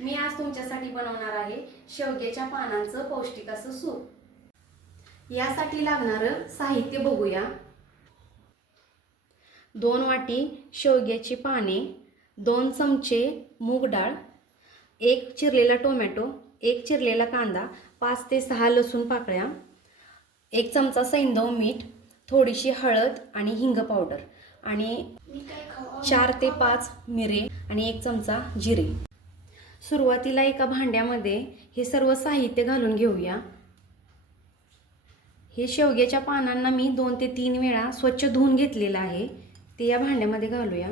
मी आज तुमच्यासाठी बनवणार आहे शेवग्याच्या पानांचं पौष्टिक असं सूप। यासाठी लागणारं साहित्य बघूया। 2 वाटी शेवग्याची पाने, 2 चमचे मूग डाळ, 1 चिरलेला टोमॅटो, 1 चिरलेला कांदा, 5 ते 6 लसूण पाकळ्या, 1 चमचा सैंधव मीठ, थोडीशी हळद आणि हिंग पावडर आणि 4 ते 5 मिरे आणि 1 चमचा जिरे। सुरुवातीला एका भांड्यामध्ये हे सर्व साहित्य घालून घेऊया। हे शेवग्याच्या पानांना मी 2 ते 3 वेळा स्वच्छ धुवून घेतलेलं आहे, ते या भांड्यामध्ये घालूया।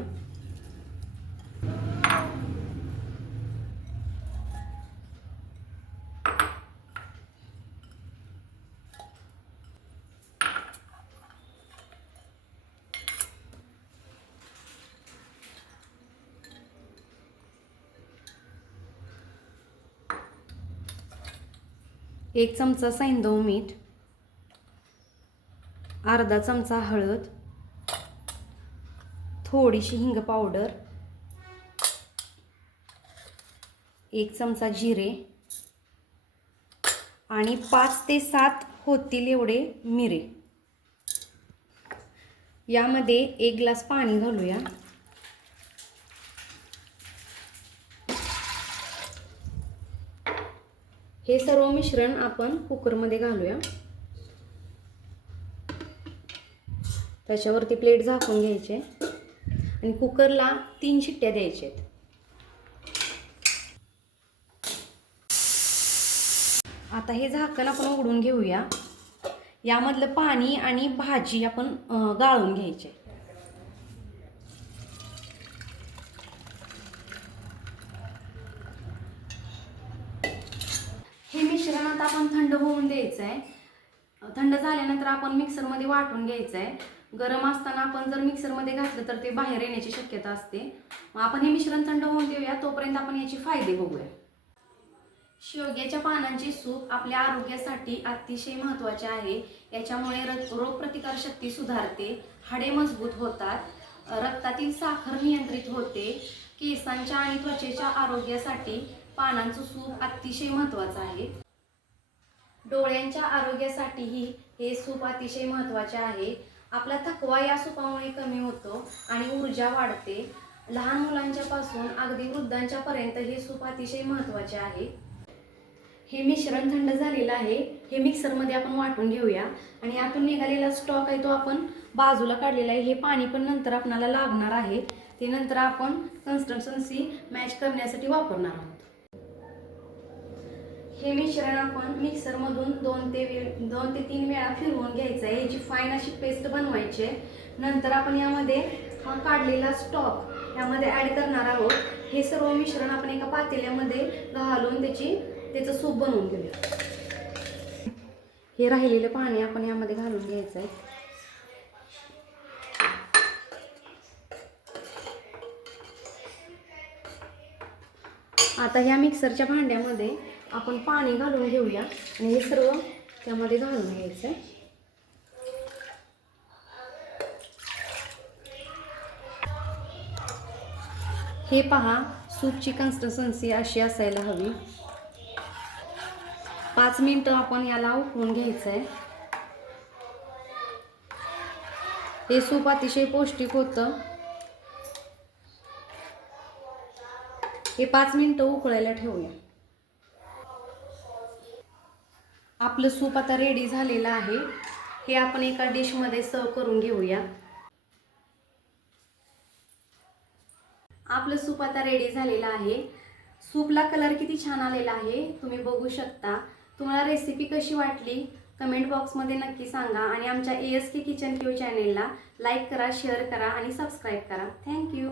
एक चमचा सैंधव मीठ, अर्धा चमचा हळद, थोडीशी हिंग पावडर, 1 चमचा जिरे आणि 5 ते 7 होतील एवढे मिरे। यामध्ये 1 ग्लास पाणी घालूया। हे सर्व मिश्रण आपण कुकरमध्ये घालूया। त्याच्यावरती प्लेट झाकून घ्यायचे आणि कुकरला 3 शिट्ट्या द्यायच्या। आता हे झाकण आपण उघडून घेऊया। यामधलं पाणी आणि भाजी आपण गाळून घ्यायचे। हे मिश्रण आता आपण थंड होऊन द्यायचं आहे। थंड झाल्यानंतर आपण मिक्सरमध्ये वाटून घ्यायचं आहे। गरम असताना आपण जर मिक्सरमध्ये घातलं तर ते बाहेर येण्याची शक्यता असते। मग आपण हे मिश्रण थंड होऊन देऊया, तोपर्यंत आपण याचे फायदे बघूया। शेवग्याच्या पानांचे सूप आपल्या आरोग्यासाठी अतिशय महत्त्वाचे आहे। याच्यामुळे रोगप्रतिकार शक्ती सुधारते, हाडे मजबूत होतात, रक्तातील साखर नियंत्रित होते, केसांच्या आणि त्वचेच्या आरोग्यासाठी पानांचं सूप अतिशय महत्त्वाचं आहे। डोळ्यांच्या आरोग्यासाठीही हे सूप अतिशय महत्त्वाचे आहे। आपला थकवा या सूपामुळे कमी होतो आणि ऊर्जा वाढते। लहान मुलांच्या पासून अगदी वृद्धांच्या पर्यंत हे सूप अतिशय महत्त्वाचे आहे। हे मिश्रण थंड झालेलं आहे। हे मिक्सरमध्ये आपण वाटून घेऊया आणि यातून निघालेला स्टॉक आहे तो आपण बाजूला काढलेला आहे। हे पाणी पण नंतर आपल्याला लागणार आहे, ते नंतर आपण कन्सिस्टन्सी मॅच करण्यासाठी वापरणार आहोत। हे मिश्रण आपण मिक्सरमधून 2 ते 3 वेळा फिरवून घ्यायचं आहे। याची फाईन अशी पेस्ट बनवायची आहे। नंतर आपण यामध्ये हा काढलेला स्टॉक यामध्ये ॲड करणार आहोत। हे सर्व मिश्रण आपण एका पातेल्यामध्ये घालून त्याचं सूप बनवून घेऊया। हे राहिलेलं पाणी आपण यामध्ये घालून घ्यायचं आहे। आता ह्या मिक्सरच्या भांड्यामध्ये आपण पाणी घालून घेऊया आणि हे सर्व त्यामध्ये घालून घ्यायचं। हे पहा, सूपची कन्सिस्टन्सी अशी असायला हवी। 5 मिनिटं आपण याला उकळून घ्यायचं आहे। हे सूप अतिशय पौष्टिक होतं। हे 5 मिनिटं उकळायला ठेवूया। आपलं सूप आता रेडी झालेलं आहे। हे आपण एका डिशमध्ये सर्व करून घेऊया। आपलं सूप आता रेडी झालेलं आहे। सूपला कलर किती छान आलेला आहे, तुम्ही बघू शकता। तुम्हाला रेसिपी कशी वाटली कमेंट बॉक्समध्ये नक्की सांगा आणि आमच्या ASK किचन क्यू चॅनेलला लाईक करा, शेअर करा आणि सबस्क्राईब करा। थँक्यू।